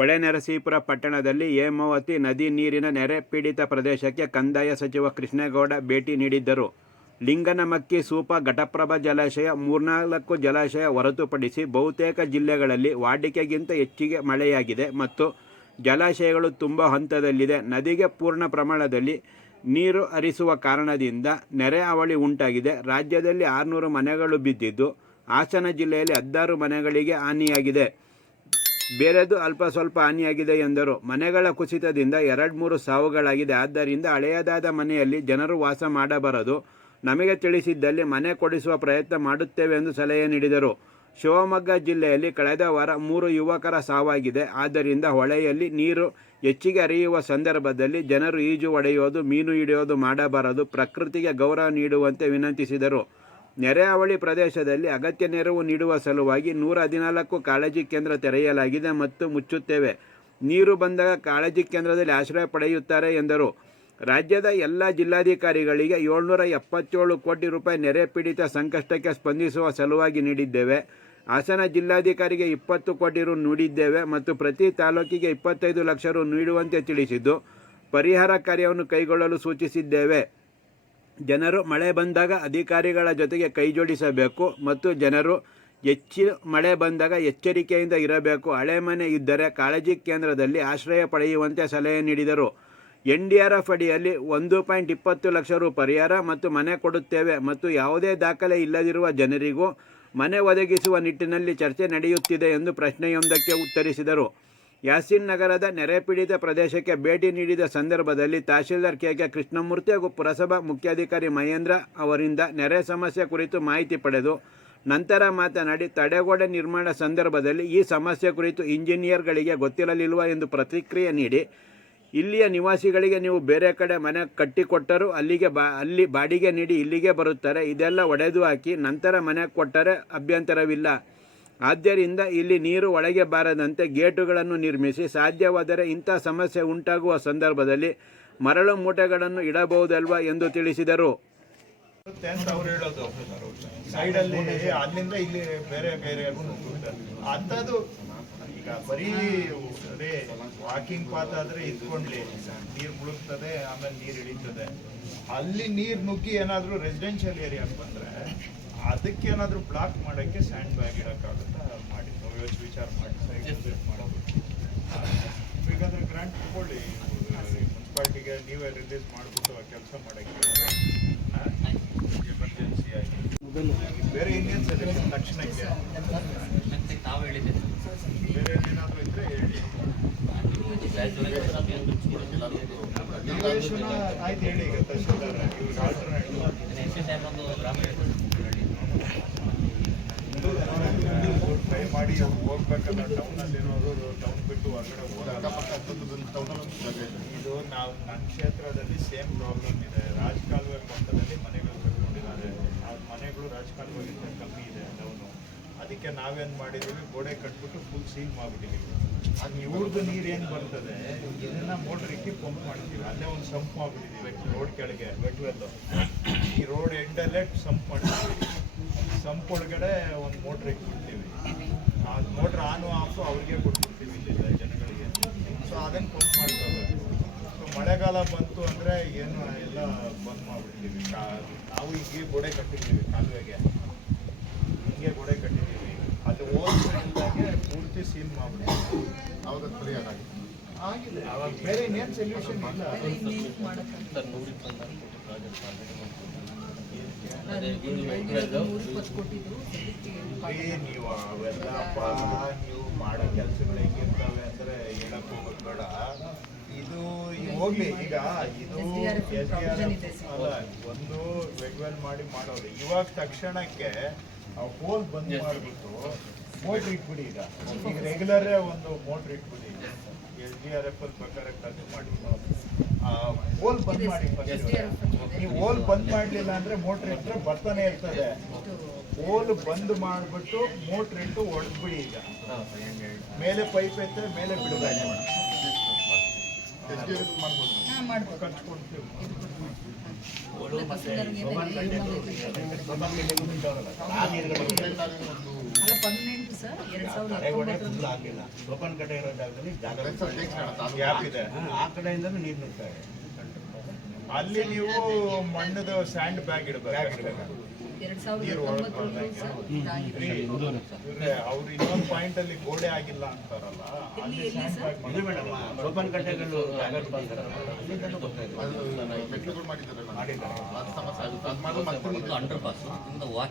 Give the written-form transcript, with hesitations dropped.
ಹೊಳೆನರಸೀಪುರ ಪಟ್ಟಣದಲ್ಲಿ ಹೇಮಾವತಿ ನದಿ ನೀರಿನ ನೆರೆ ಪೀಡಿತ ಪ್ರದೇಶಕ್ಕೆ ಕಂದಾಯ ಸಚಿವ ಕೃಷ್ಣೇಗೌಡ ಭೇಟಿ ನೀಡಿದ್ದರು. ಲಿಂಗನಮಕ್ಕಿ, ಸೂಪ, ಘಟಪ್ರಭಾ ಜಲಾಶಯ, ಮೂರ್ನಾಲ್ಕು ಜಲಾಶಯ ಹೊರತುಪಡಿಸಿ ಬಹುತೇಕ ಜಿಲ್ಲೆಗಳಲ್ಲಿ ವಾಡಿಕೆಗಿಂತ ಹೆಚ್ಚಿಗೆ ಮಳೆಯಾಗಿದೆ ಮತ್ತು ಜಲಾಶಯಗಳು ತುಂಬುವ ಹಂತದಲ್ಲಿದೆ. ನದಿಗೆ ಪೂರ್ಣ ಪ್ರಮಾಣದಲ್ಲಿ ನೀರು ಹರಿಸುವ ಕಾರಣದಿಂದ ನೆರೆ ಹಾವಳಿ ಉಂಟಾಗಿದೆ. ರಾಜ್ಯದಲ್ಲಿ 600 ಮನೆಗಳು ಬಿದ್ದಿದ್ದು, ಹಾಸನ ಜಿಲ್ಲೆಯಲ್ಲಿ 16 ಮನೆಗಳಿಗೆ ಹಾನಿಯಾಗಿದೆ. ಬೇರೆದು ಅಲ್ಪ ಸ್ವಲ್ಪ ಹಾನಿಯಾಗಿದೆ ಎಂದರು. ಮನೆಗಳ ಕುಸಿತದಿಂದ 2-3 ಸಾವುಗಳಾಗಿದೆ. ಆದ್ದರಿಂದ ಹಳೆಯದಾದ ಮನೆಯಲ್ಲಿ ಜನರು ವಾಸ ಮಾಡಬಾರದು. ನಮಗೆ ತಿಳಿಸಿದ್ದಲ್ಲಿ ಮನೆ ಕೊಡಿಸುವ ಪ್ರಯತ್ನ ಮಾಡುತ್ತೇವೆ ಎಂದು ಸಲಹೆ ನೀಡಿದರು. ಶಿವಮೊಗ್ಗ ಜಿಲ್ಲೆಯಲ್ಲಿ ಕಳೆದ ವಾರ 3 ಯುವಕರ ಸಾವಾಗಿದೆ. ಆದ್ದರಿಂದ ಹೊಳೆಯಲ್ಲಿ ನೀರು ಹೆಚ್ಚಿಗೆ ಹರಿಯುವ ಸಂದರ್ಭದಲ್ಲಿ ಜನರು ಈಜು ಹೊಡೆಯೋದು, ಮೀನು ಹಿಡಿಯೋದು ಮಾಡಬಾರದು. ಪ್ರಕೃತಿಗೆ ಗೌರವ ನೀಡುವಂತೆ ವಿನಂತಿಸಿದರು. ನೆರೆ ಹಾವಳಿ ಪ್ರದೇಶದಲ್ಲಿ ಅಗತ್ಯ ನೆರವು ನೀಡುವ ಸಲುವಾಗಿ 114 ಕಾಳಜಿ ಕೇಂದ್ರ ತೆರೆಯಲಾಗಿದೆ ಮತ್ತು ಮುಚ್ಚುತ್ತೇವೆ. ನೀರು ಬಂದಾಗ ಕಾಳಜಿ ಕೇಂದ್ರದಲ್ಲಿ ಆಶ್ರಯ ಪಡೆಯುತ್ತಾರೆ ಎಂದರು. ರಾಜ್ಯದ ಎಲ್ಲ ಜಿಲ್ಲಾಧಿಕಾರಿಗಳಿಗೆ 777 ಕೋಟಿ ರೂಪಾಯಿ ನೆರೆ ಪೀಡಿತ ಸಂಕಷ್ಟಕ್ಕೆ ಸ್ಪಂದಿಸುವ ಸಲುವಾಗಿ ನೀಡಿದ್ದೇವೆ. ಹಾಸನ ಜಿಲ್ಲಾಧಿಕಾರಿಗೆ 20 ಕೋಟಿ ರು ನೀಡಿದ್ದೇವೆ ಮತ್ತು ಪ್ರತಿ ತಾಲೂಕಿಗೆ 25 ಲಕ್ಷ ರು ನೀಡುವಂತೆ ತಿಳಿಸಿದ್ದು, ಪರಿಹಾರ ಕಾರ್ಯವನ್ನು ಕೈಗೊಳ್ಳಲು ಸೂಚಿಸಿದ್ದೇವೆ. ಜನರು ಮಳೆ ಬಂದಾಗ ಅಧಿಕಾರಿಗಳ ಜೊತೆಗೆ ಕೈಜೋಡಿಸಬೇಕು ಮತ್ತು ಜನರು ಹೆಚ್ಚಿನ ಮಳೆ ಬಂದಾಗ ಎಚ್ಚರಿಕೆಯಿಂದ ಇರಬೇಕು. ಹಳೆ ಮನೆ ಇದ್ದರೆ ಕಾಳಜಿ ಕೇಂದ್ರದಲ್ಲಿ ಆಶ್ರಯ ಪಡೆಯುವಂತೆ ಸಲಹೆ ನೀಡಿದರು. NDRF ಅಡಿಯಲ್ಲಿ 1.20 ಲಕ್ಷ ರು ಪರಿಹಾರ ಮತ್ತು ಮನೆ ಕೊಡುತ್ತೇವೆ ಮತ್ತು ಯಾವುದೇ ದಾಖಲೆ ಇಲ್ಲದಿರುವ ಜನರಿಗೂ ಮನೆ ಒದಗಿಸುವ ನಿಟ್ಟಿನಲ್ಲಿ ಚರ್ಚೆ ನಡೆಯುತ್ತಿದೆ ಎಂದು ಪ್ರಶ್ನೆಯೊಂದಕ್ಕೆ ಉತ್ತರಿಸಿದರು. ಯಾಸೀನ್ ನಗರದ ನೆರೆಪೀಡಿತ ಪ್ರದೇಶಕ್ಕೆ ಭೇಟಿ ನೀಡಿದ ಸಂದರ್ಭದಲ್ಲಿ ತಹಶೀಲ್ದಾರ್ KK ಕೃಷ್ಣಮೂರ್ತಿ ಹಾಗೂ ಪುರಸಭಾ ಮುಖ್ಯಾಧಿಕಾರಿ ಮಹೇಂದ್ರ ಅವರಿಂದ ನೆರೆ ಸಮಸ್ಯೆ ಕುರಿತು ಮಾಹಿತಿ ಪಡೆದು ನಂತರ ಮಾತನಾಡಿ, ತಡೆಗೋಡೆ ನಿರ್ಮಾಣ ಸಂದರ್ಭದಲ್ಲಿ ಈ ಸಮಸ್ಯೆ ಕುರಿತು ಇಂಜಿನಿಯರ್ಗಳಿಗೆ ಗೊತ್ತಿರಲಿಲ್ವಾ ಎಂದು ಪ್ರತಿಕ್ರಿಯೆ ನೀಡಿ, ಇಲ್ಲಿಯ ನಿವಾಸಿಗಳಿಗೆ ನೀವು ಬೇರೆ ಕಡೆ ಮನೆ ಕಟ್ಟಿಕೊಟ್ಟರೂ ಅಲ್ಲಿ ಬಾಡಿಗೆ ನೀಡಿ ಇಲ್ಲಿಗೆ ಬರುತ್ತಾರೆ. ಇದೆಲ್ಲ ಒಡೆದು ಹಾಕಿ ನಂತರ ಮನೆ ಕೊಟ್ಟರೆ ಅಭ್ಯಂತರವಿಲ್ಲ. ಆದ್ದರಿಂದ ಇಲ್ಲಿ ನೀರು ಒಳಗೆ ಬಾರದಂತೆ ಗೇಟುಗಳನ್ನು ನಿರ್ಮಿಸಿ, ಸಾಧ್ಯವಾದರೆ ಇಂಥ ಸಮಸ್ಯೆ ಉಂಟಾಗುವ ಸಂದರ್ಭದಲ್ಲಿ ಮರಳು ಮೂಟೆಗಳನ್ನು ಇಡಬಹುದಲ್ವಾ ಎಂದು ತಿಳಿಸಿದರು. ಸೈಡಲ್ಲಿ ಅಲ್ಲಿಂದ ಇಲ್ಲಿ ಬೇರೆ ಬೇರೆ ಅಂಥದ್ದು ಈಗ ಬರೀ ಅದೇ ವಾಕಿಂಗ್ ಪಾತ್ ಆದ್ರೆ ಇದ್ಕೊಂಡ್ಲಿ ನೀರು ಮುಳುಗ್ತದೆ, ಆಮೇಲೆ ನೀರು ಇಳಿತದೆ. ಅಲ್ಲಿ ನೀರು ನುಗ್ಗಿ ಏನಾದರೂ ರೆಸಿಡೆನ್ಷಿಯಲ್ ಏರಿಯಾಗೆ ಬಂದ್ರೆ ಅದಕ್ಕೆ ಏನಾದರೂ ಬ್ಲಾಕ್ ಮಾಡೋಕ್ಕೆ ಸ್ಯಾಂಡ್ ಬ್ಯಾಗ್ ಇಡೋಕ್ಕಾಗುತ್ತಾ ಮಾಡಿ ವಿಚಾರ ಮಾಡಿ ಮಾಡಬೇಕು. ಬೇಕಾದ್ರೆ ಗ್ರಾಂಟ್ ತಗೊಳ್ಳಿ, ಮುನ್ಸಿಪಾಲ್ಟಿಗೆ ನೀವೇ ರಿಲೀಸ್ ಮಾಡಿಬಿಟ್ಟು ಆ ಕೆಲಸ ಮಾಡೋಕ್ಕೆ ಎಮರ್ಜೆನ್ಸಿ ಆಗಿ ಬೇರೆ ಇನ್ನೇನು ಸಜೆಷನ್ ತಕ್ಷಣಕ್ಕೆ ಬೇರೆ ಏನೇನಾದರೂ ಇದ್ರೆ ಹೇಳಿ. ಆಯ್ತು ಹೇಳಿ. ಈಗ ತಹಶೀಲ್ದಾರ್ ಇವ್ರಿಗೆ ಆಲ್ಟರ್ನೇಟಿವ್ ಟ್ರೈ ಮಾಡಿ ಹೋಗ್ಬೇಕಂದ್ರೆ ಟೌನಲ್ಲಿರೋರು ಟೌನ್ ಬಿಟ್ಟು ಹೊರಗಡೆ ಇದು ನಾವು ನನ್ನ ಕ್ಷೇತ್ರದಲ್ಲಿ ಸೇಮ್ ಪ್ರಾಬ್ಲಮ್ ಇದೆ. ರಾಜಕಾಲುವೆ ಪಕ್ಕದಲ್ಲಿ ಮನೆಗಳು ಕಟ್ಕೊಂಡಿದ್ದಾರೆ. ಆ ಮನೆಗಳು ರಾಜಕಾಲುವೆಗಿಂತ ಕಮ್ಮಿ ಇದೆ ಟೌನು. ಅದಕ್ಕೆ ನಾವೇನು ಮಾಡಿದ್ದೀವಿ, ಗೋಡೆ ಕಟ್ಬಿಟ್ಟು ಫುಲ್ ಸೀಲ್ ಮಾಡಿಬಿಟ್ಟಿದ್ದೀವಿ. ಅದು ಇವ್ರದ್ದು ನೀರು ಏನು ಬರ್ತದೆ ಇದನ್ನು ಮೋಟ್ರ್ ಇಕ್ಕಿ ಪಂಪ್ ಮಾಡ್ತೀವಿ. ಅಲ್ಲೇ ಒಂದು ಸಂಪ್ ಮಾಡಿಬಿಟ್ಟಿದ್ದೀವಿ ರೋಡ್ ಕೆಳಗೆ ವೆಟ್ವೆಲ್ಲು. ಈ ರೋಡ್ ಎಂಡಲ್ಲೇ ಸಂಪ್ ಮಾಡ್ತೀವಿ. ಸಂಪ್ ಒಳಗಡೆ ಒಂದು ಮೋಟ್ರ್ ಇಟ್ಬಿಡ್ತೀವಿ. ಆ ಮೋಟ್ರ್ ಆನು ಆಫು ಅವ್ರಿಗೆ ಕೊಟ್ಬಿಡ್ತೀವಿ ಇಲ್ಲಿಂದ ಜನಗಳಿಗೆ. ಸೊ ಅದನ್ನು ಪಂಪ್ ಮಾಡ್ತವೆ. ಸೊ ಮಳೆಗಾಲ ಬಂತು ಅಂದರೆ ಏನು ಎಲ್ಲ ಬಂದ್ ಮಾಡಿಬಿಡ್ತೀವಿ. ನಾವು ಹೀಗೆ ಗೋಡೆ ಕಟ್ಟಿದ್ದೀವಿ, ಕಾಲುವೆಗೆ ಹಿಂಗೆ ಗೋಡೆ ಕಟ್ಟಿದ್ದೀವಿ. ಅಲ್ಲಿ ಹೋದಾಗೆ ಪೂರ್ತಿ ಸೀಲ್ ಮಾಡಿಬಿಡ್ತೀವಿ. ಅವಾಗ ಪರಿಹಾರ ಆಗಿದೆ. ಅವಾಗ ಬೇರೆ ಇನ್ನೇನು ಸೊಲ್ಯೂಷನ್ ಇಲ್ಲ. ನೀವು ಅವೆಲ್ಲಪ್ಪ ನೀವು ಮಾಡೋ ಕೆಲಸಗಳು ಹೆಂಗಿರ್ತವೆ ಅಂದರೆ ಹೇಳಕ್ ಹೋಗೋದು ಬೇಡ. ಇದು ಹೋಗ್ಲಿ. ಈಗ ಇದು ಅಲ್ಲ, ಒಂದು ವೆಗ್ವೆಲ್ ಮಾಡಿ ಮಾಡೋದು. ಇವಾಗ ತಕ್ಷಣಕ್ಕೆ ಹೋಲ್ ಬಂದ್ ಮಾಡಿಬಿಟ್ಟು ಮೋಟ್ರ್ ಇಟ್ಬಿಡಿ. ಈಗ ರೆಗ್ಯುಲರೇ ಒಂದು ಮೋಟ್ರ್ ಇಟ್ಬಿಡಿ. SDRF ಅಲ್ಲಿ ಪ್ರಕಾರ ಖರ್ಚು ಮಾಡಿ ಹೋಲ್ ಬಂದ್ ಮಾಡಿ. ನೀವು ಹೋಲ್ ಬಂದ್ ಮಾಡಲಿಲ್ಲ ಅಂದ್ರೆ ಮೋಟ್ರ್ ಇಟ್ಟರೆ ಬರ್ತಾನೆ ಇರ್ತದೆ. ಹೋಲ್ ಬಂದ್ ಮಾಡಿಬಿಟ್ಟು ಮೋಟ್ರ್ ಇಟ್ಟು ಹೊಡೆದ್ಬಿಡಿ. ಈಗ ಮೇಲೆ ಪೈಪ್ ಐತೆ, ಮೇಲೆ ಬಿಡಬೇಕು. ಖರ್ಚು ಕೊಡ್ತೀವಿ. ಸರ್ ತಡೆಗೋಡೆ ಫುಲ್ ಆಗಲಿಲ್ಲ. ಸೋಪನ್ ಕಟ್ಟೆ ಇರೋ ಜಾಗದಲ್ಲಿ ಜಾಗ ಗ್ಯಾಪ್ ಇದೆ. ಆ ಕಡೆಯಿಂದಲೂ ನೀರು ನುಗ್ತಾ ಇದೆ. ಅಲ್ಲಿ ನೀವು ಮಣ್ಣದ ಸ್ಯಾಂಡ್ ಬ್ಯಾಗ್ ಇಡಬೇಕು. 2019 ಸರ್ ಇದಾಗಿದೆ. ಅವ್ರು ಇನ್ನೊಂದು ಪಾಯಿಂಟ್ ಅಲ್ಲಿ ಗೋಡೆ ಆಗಿಲ್ಲ ಅಂತಾರಲ್ಲ, ಅಲ್ಲಿ ಎಲ್ಲಿ ಸ್ಯಾಂಡ್ ಸರ್? ಬ್ಯಾಗ್ ಇದು ಮೇಡಮ್ ಸೋಪನ್ ಕಟ್ಟೆಗಳು ಜಾಗ ಅಲ್ಲಿಂದಲೂ ಬರ್ತಾ ಇದೆ. ಮೆಟ್ಲುಗಳು ಮಾಡಿದ್ದಾರೆ ಮಾಡಿದ್ದಾರೆ. ಅದು ಸಮಸ್ಯೆ ಆಗುತ್ತೆ. ಅದು ಮಾಡೋದು ಮತ್ತೆ ಅಂಡರ್ ಪಾಸ್